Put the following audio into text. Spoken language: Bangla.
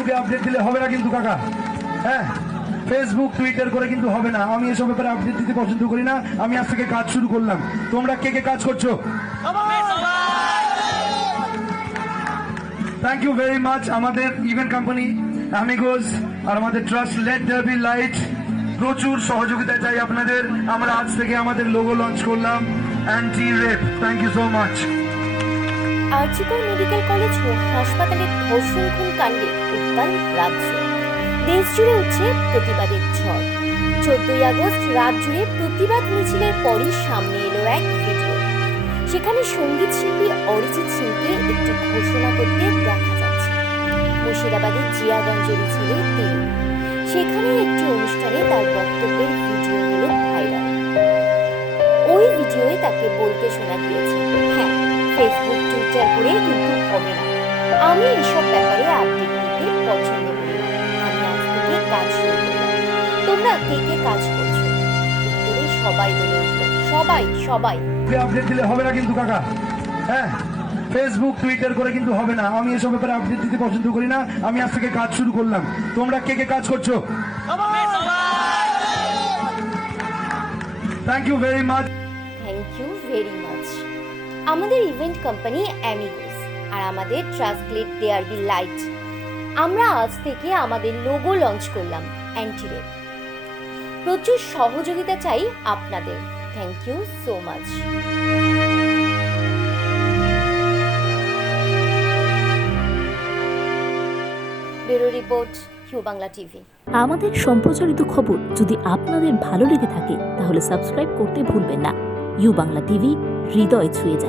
আপডেট দিলে হবে না কিন্তু, কাকা। হ্যাঁ? ফেসবুক টুইটার করে কিন্তু হবে না। আমি এসব ব্যাপারে আপডেট দিতে পছন্দ করি না। আমি আজ থেকে কাজ শুরু করলাম। তোমরা কে কে কাজ করছ? থ্যাংক ইউ ভেরি মাচ আমাদের ইভেন্ট কোম্পানি অ্যামিগোস আর আমাদের ট্রাস্ট লেট ডাবি লাইট প্রচুর সহযোগিতা চাই আপনাদের। আমরা আজ থেকে আমাদের লোগো লঞ্চ করলাম anti rape thank you so much RG Kar medical college ও হাসপাতালে ধর্ষণ খুন কাণ্ডে উত্তাল রাজ্য। দেশ জুড়ে উঠছে প্রতিবাদের ঝড়। চোদ্দই আগস্ট রাত জুড়ে প্রতিবাদ মিছিলের পরই সামনে এলো এক ভিডিও। সেখানে সংগীত শিল্পী অরিজিৎ সিংকে একটি ঘোষণা করতে দেখা যাচ্ছে। মুর্শিদাবাদের জিয়াগঞ্জের ছেলে তিনি সেখানে করে কিন্তু হবে না। আমি এসব ব্যাপারে আপডেট নিতে পছন্দ করি আমি আজ থেকে কাজ শুরু করলাম। তোমরা কে কে কাজ করছ? উত্তরে সবাই বলে উঠল সবাই সবাই। আপডেট দিলে হবে না কিন্তু কাকা? হ্যাঁ? ফেসবুক টুইটার করে কিন্তু হবে না। আমি এসব ব্যাপারে আপডেট দিতে পছন্দ করি না। আমি আজ থেকে কাজ শুরু করলাম। তোমরা কে কে কাজ করছ? Thank you very much thank you very much আমাদের ইভেন্ট কোম্পানি অ্যামিগোস আর আমাদের ট্রান্সলেট দেয়ার বি লাইট আমরা আজ থেকে আমাদের লোগো লঞ্চ করলাম অ্যান্টিরেপ প্রচুর সহযোগিতা চাই আপনাদের। Thank you so much bureau report Hue Bangla TV আমাদের সম্প্রচারিত খবর যদি আপনাদের ভালো লেগে থাকে, তাহলে সাবস্ক্রাইব করতে ভুলবেন না। ইউ বাংলা টিভি হৃদয় ছুঁয়ে যায়।